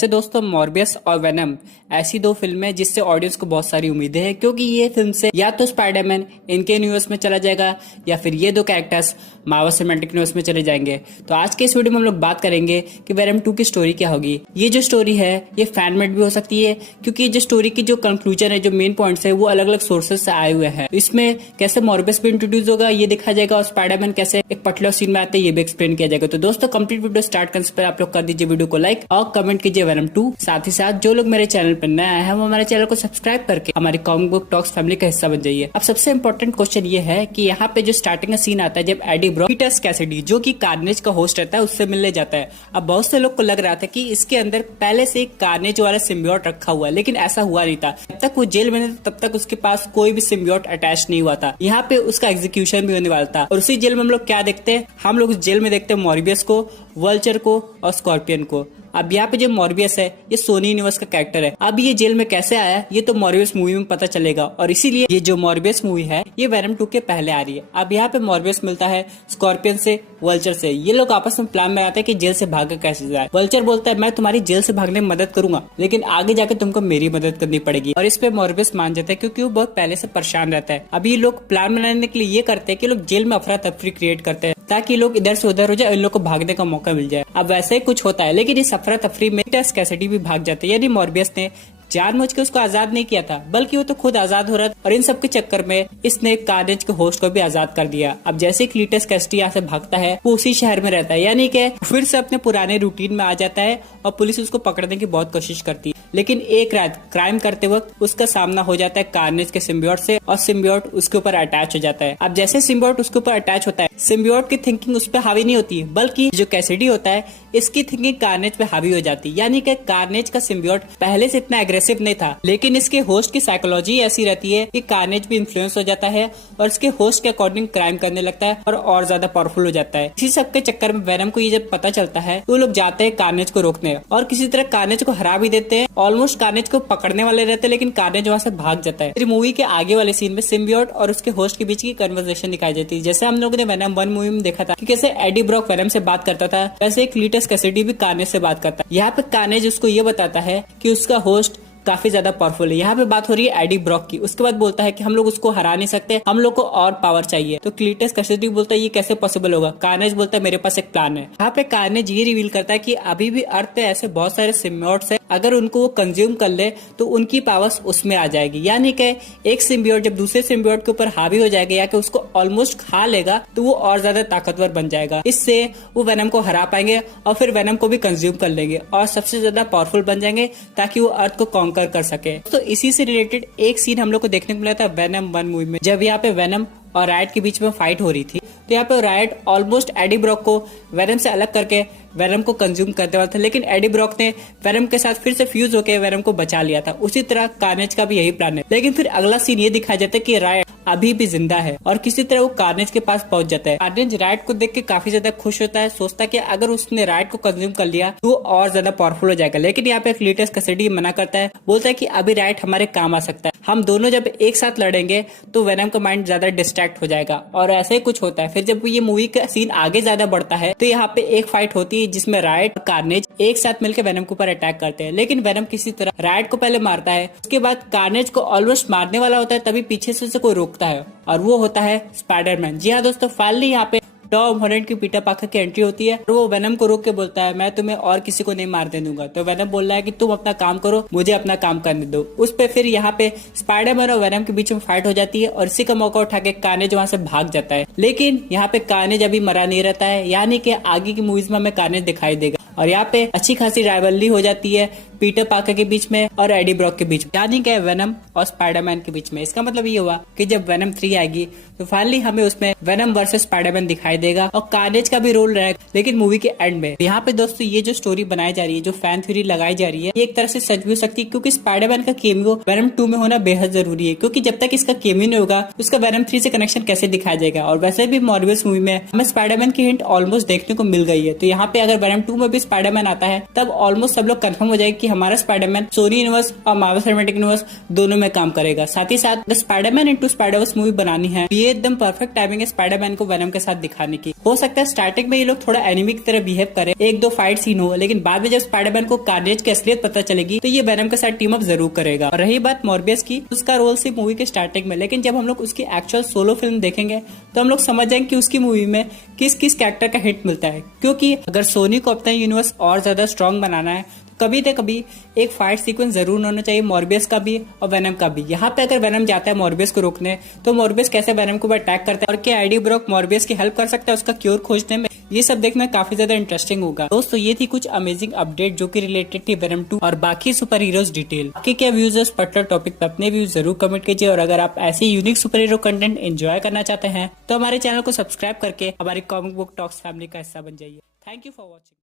से दोस्तों मॉर्बियस और वेनम ऐसी दो फिल्में जिससे ऑडियंस को बहुत सारी उम्मीदें हैं, क्योंकि ये फिल्म से या तो स्पाइडरमैन इनके यूनिवर्स में चला जाएगा या फिर ये दो कैरेक्टर्स मार्वल सिनेमैटिक यूनिवर्स में चले जाएंगे। तो आज के इस वीडियो में हम लोग बात करेंगे कि वेनम 2 की स्टोरी क्या होगी। ये जो स्टोरी है ये फैन मेड भी हो सकती है, क्योंकि जो स्टोरी की जो कंक्लूजन है, जो मेन पॉइंट्स है वो अलग अलग सोर्सेज से आए हुए हैं। इसमें कैसे मॉर्बियस भी इंट्रोड्यूस होगा ये दिखाया जाएगा और स्पाइडरमैन कैसे एक पर्टिकुलर सीन में आते हैं ये भी एक्सप्लेन किया जाएगा। तो दोस्तों कंप्लीट वीडियो स्टार्ट करने से पहले आप लोग कर दीजिए वीडियो को लाइक और कमेंट कीजिए वेनम 2। साथ ही साथ जो लोग मेरे चैनल पर नए आए हैं वो हमारे चैनल को सब्सक्राइब करके हमारी कॉमिक बुक टॉक्स फैमिली का हिस्सा बन जाइए। अब सबसे इंपॉर्टेंट क्वेश्चन ये है कि यहाँ पे जो स्टार्टिंग का सीन आता है जब एडी ब्रॉक पीटर कैसिडी जो कि कार्नेज का होस्ट रहता है उससे मिलने जाता है। अब बहुत से लोग को लग रहा था कि इसके अंदर पहले से एक कार्नेज वाला सिम्बियोट रखा हुआ है, लेकिन ऐसा हुआ नहीं था। जब तक वो जेल में था तब तक उसके पास कोई भी सिम्बियोट अटैच नहीं हुआ था। यहाँ पे उसका एग्जीक्यूशन भी होने वाला था और उसी जेल में हम लोग क्या देखते हैं, हम लोग उस जेल में देखते हैं मॉर्बियस को, वल्चर को और स्कॉर्पियन को। अब यहाँ पे जो मॉर्बियस है ये सोनी यूनिवर्स का कैरेक्टर है। अब ये जेल में कैसे आया ये तो मॉर्बियस मूवी में पता चलेगा और इसीलिए ये जो मॉर्बियस मूवी है ये वेनम 2 के पहले आ रही है। अब यहाँ पे मॉर्बियस मिलता है स्कॉर्पियन से, वल्चर से। ये लोग आपस में प्लान में आते हैं कि जेल से भाग कैसे जाए। वल्चर बोलता है मैं तुम्हारी जेल से भागने में मदद करूंगा, लेकिन आगे जाके तुमको मेरी मदद करनी पड़ेगी। और इस पे मॉर्बियस मान जाता है क्योंकि वो बहुत पहले से परेशान रहता है। अब ये लोग प्लान बनाने के लिए ये करते हैं कि लोग जेल में अफरा तफरी क्रिएट करते हैं ताकि लोग इधर से उधर हो जाए, इन लोग को भागने का मौका मिल जाए। अब वैसे ही कुछ होता है, लेकिन इस अफरा तफरी में कैसिडी भी भाग जाते हैं। यानी मॉर्बियस ने जानबूझ के उसको आजाद नहीं किया था, बल्कि वो तो खुद आजाद हो रहा था और इन सब के चक्कर में इसने कार्नेज के होस्ट को भी आजाद कर दिया। अब जैसे क्लीटस कैसिडी यहाँ से भागता है वो उसी शहर में रहता है, यानी कि फिर से अपने पुराने रूटीन में आ जाता है और पुलिस उसको पकड़ने की बहुत कोशिश करती है। लेकिन एक रात क्राइम करते वक्त उसका सामना हो जाता है कार्नेज के सिम्बियोट से और सिम्बियोट उसके ऊपर अटैच हो जाता है। अब जैसे सिम्बियोट उसके ऊपर अटैच होता है, सिम्बियोट की थिंकिंग उस पर हावी नहीं होती है, बल्कि जो कैसिडी होता है इसकी थिंकिंग कार्नेज पे हावी हो जाती है। यानी कि कार्नेज का सिम्बियोट पहले से इतना एग्रेसिव नहीं था, लेकिन इसके होस्ट की साइकोलॉजी ऐसी रहती है कि कार्नेज भी इन्फ्लुएंस हो जाता है और इसके होस्ट के अकॉर्डिंग क्राइम करने लगता है और ज्यादा पावरफुल हो जाता है। इसी सब के चक्कर में वेनम को ये जब पता चलता है तो लोग जाते हैं कार्नेज को रोकने और किसी तरह कार्नेज को हरा भी देते हैं। ऑलमोस्ट कार्नेज को पकड़ने वाले रहते हैं, लेकिन कार्नेज वहां से भाग जाता है। फिर मूवी के आगे वाले सीन में सिम्बियोट और उसके होस्ट के बीच की कन्वर्सेशन दिखाई जाती है। जैसे हम लोगों ने वेनम 1 मूवी में देखा था कि कैसे एडी ब्रॉक वेनम से बात करता था, वैसे क्लीटस कैसिडी भी कार्नेज से बात करता है। यहाँ पे कार्नेज उसको ये बताता है कि उसका होस्ट काफी ज्यादा पावरफुल है। यहाँ पे बात हो रही है एडी ब्रॉक की। उसके बाद बोलता है कि हम लोग उसको हरा नहीं सकते, हम लोग को और पावर चाहिए। तो क्लीटस कैसिडी बोलता है ये कैसे पॉसिबल होगा। कार्नेज बोलता है मेरे पास एक प्लान है। यहाँ पे कार्नेज ये रिवील करता है कि अभी भी अर्थ पे ऐसे बहुत सारे सिम्बियोट्स है, अगर उनको वो कंज्यूम कर ले तो उनकी पावर्स उसमें आ जाएगी। यानी कि एक सिम्बियोट जब दूसरे सिम्बियोट के ऊपर हावी हो जाएगा या कि उसको ऑलमोस्ट खा लेगा तो वो और ज्यादा ताकतवर बन जाएगा। इससे वो वेनम को हरा पाएंगे और फिर वेनम को भी कंज्यूम कर लेंगे और सबसे ज्यादा पावरफुल बन जाएंगे ताकि वो अर्थ को कॉन्कर कर सके। तो इसी से रिलेटेड एक सीन हम लोग को देखने को मिला था वेनम 1 मूवी में, जब यहाँ पे वेनम और रायट के बीच में फाइट हो रही थी। तो यहाँ पे रायट ऑलमोस्ट एडी ब्रॉक को वेनम से अलग करके वेनम को कंज्यूम करने वाला था, लेकिन एडी ब्रॉक ने वेनम के साथ फिर से फ्यूज होकर वेनम को बचा लिया था। उसी तरह कार्नेज का भी यही प्लान है। लेकिन फिर अगला सीन ये दिखाया जाता है कि रायट अभी भी जिंदा है और किसी तरह वो कार्नेज के पास पहुंच जाता है। कार्नेज रायट को देख के काफी ज्यादा खुश होता है, सोचता है कि अगर उसने रायट को कंज्यूम कर लिया तो वो और ज्यादा पावरफुल हो जाएगा। लेकिन यहाँ पे क्लीटस कैसिडी मना करता है, बोलता है कि अभी रायट हमारे काम आ सकता है, हम दोनों जब एक साथ लड़ेंगे तो वेनम का माइंड ज्यादा डिस्ट्रैक्ट हो जाएगा। और ऐसे ही कुछ होता है। फिर जब ये मूवी का सीन आगे ज्यादा बढ़ता है तो यहाँ पे एक फाइट होती है जिसमें रायट और कार्नेज एक साथ मिलकर वेनम के ऊपर अटैक करते हैं, लेकिन वेनम किसी तरह रायट को पहले मारता है। उसके बाद कार्नेज को ऑलमोस्ट मारने वाला होता है, तभी पीछे से कोई रोकता है और वो होता है स्पाइडरमैन। जी हाँ दोस्तों, फाइनली यहाँ पे टॉम हॉलैंड की पीटर पार्कर की एंट्री होती है और वो वेनम को रोक के बोलता है मैं तुम्हें और किसी को नहीं मारने दूंगा। तो वेनम बोल रहा है कि तुम अपना काम करो, मुझे अपना काम करने दो। उस पे फिर यहाँ पे स्पाइडरमैन और वेनम के बीच में फाइट हो जाती है और इसी का मौका उठा के कार्नेज वहां से भाग जाता है। लेकिन यहाँ पे कार्नेज अभी मरा नहीं रहता है, यानी कि आगे की मूवीज में हमें कार्नेज दिखाई देगा और यहाँ पे अच्छी खासी राइवलरी हो जाती है पीटर पार्कर के बीच में और एडी ब्रॉक के बीच में, यानी कि वेनम और स्पाइडरमैन के बीच में। इसका मतलब ये हुआ कि जब वेनम 3 आएगी तो फाइनली हमें उसमें वेनम वर्सेस स्पाइडरमैन दिखाई देगा और कार्नेज का भी रोल रहेगा, लेकिन मूवी के एंड में। यहाँ पे दोस्तों ये जो स्टोरी बनाई जा रही है, जो फैन थ्योरी लगाई जा रही है, ये एक तरह से सच भी हो सकती है, क्योंकि स्पाइडरमैन का केमियो वेनम 2 में होना बेहद जरूरी है। क्योंकि जब तक इसका केमियो नहीं होगा उसका वेनम 3 से कनेक्शन कैसे दिखाया जाएगा। और वैसे भी मॉर्बियस मूवी में हमें स्पाइडरमैन की हिंट ऑलमोस्ट देखने को मिल गई है, तो यहाँ पे अगर वेनम 2 में भी स्पाइडरमैन आता है तब ऑलमोस्ट सब लोग कंफर्म हो जाएगा कि हमारा स्पाइडरमैन सोनी यूनिवर्स और मार्वल सिनेमैटिक यूनिवर्स दोनों में काम करेगा। साथ ही साथ अगर स्पाइडरमैन इनटू स्पाइडरवर्स मूवी बनानी है, ये एकदम परफेक्ट टाइमिंग है स्पाइडरमैन को वेनम के साथ दिखाने की। हो सकता है स्टार्टिंग में ये लोग थोड़ा एनिमी की तरह बिहेव करे, एक दो फाइट सीन हो, लेकिन बाद में जब स्पाइडरमैन को कार्नेज की असलियत पता चलेगी तो ये वेनम के साथ टीम अप जरूर करेगा। और रही बात मॉर्बियस की, उसका रोल सिर्फ मूवी के स्टार्टिंग में, लेकिन जब हम लोग उसकी एक्चुअल सोलो फिल्म देखेंगे तो हम लोग समझ जाएंगे कि उसकी मूवी में किस किस कैरेक्टर का हिट मिलता है। क्योंकि अगर सोनी को अपना यूनिवर्स और ज्यादा स्ट्रॉन्ग बनाना है तो कभी न कभी एक फाइट सीक्वेंस जरूर होना चाहिए मॉर्बियस का भी और वेनम का भी। यहाँ पे अगर वेनम जाता है मॉर्बियस को रोकने तो मॉर्बियस कैसे वेनम को अटैक करता है और क्या एडी ब्रॉक मॉर्बियस की हेल्प कर सकता है उसका क्योर खोजने में, ये सब देखना काफी ज्यादा इंटरेस्टिंग होगा। दोस्तों ये थी कुछ अमेजिंग अपडेट जो कि रिलेटेड थी वेनम 2 और बाकी सुपर हीरोज डिटेल। बाकी क्या व्यूज है इस पर्टिकुलर टॉपिक पे अपने व्यूज जरूर कमेंट कीजिए। और अगर आप ऐसे unique super hero content enjoy करना चाहते हैं तो हमारे चैनल को सब्सक्राइब करके हमारी कॉमिक बुक टॉक्स फैमिली का हिस्सा बन जाइए। Thank you for watching.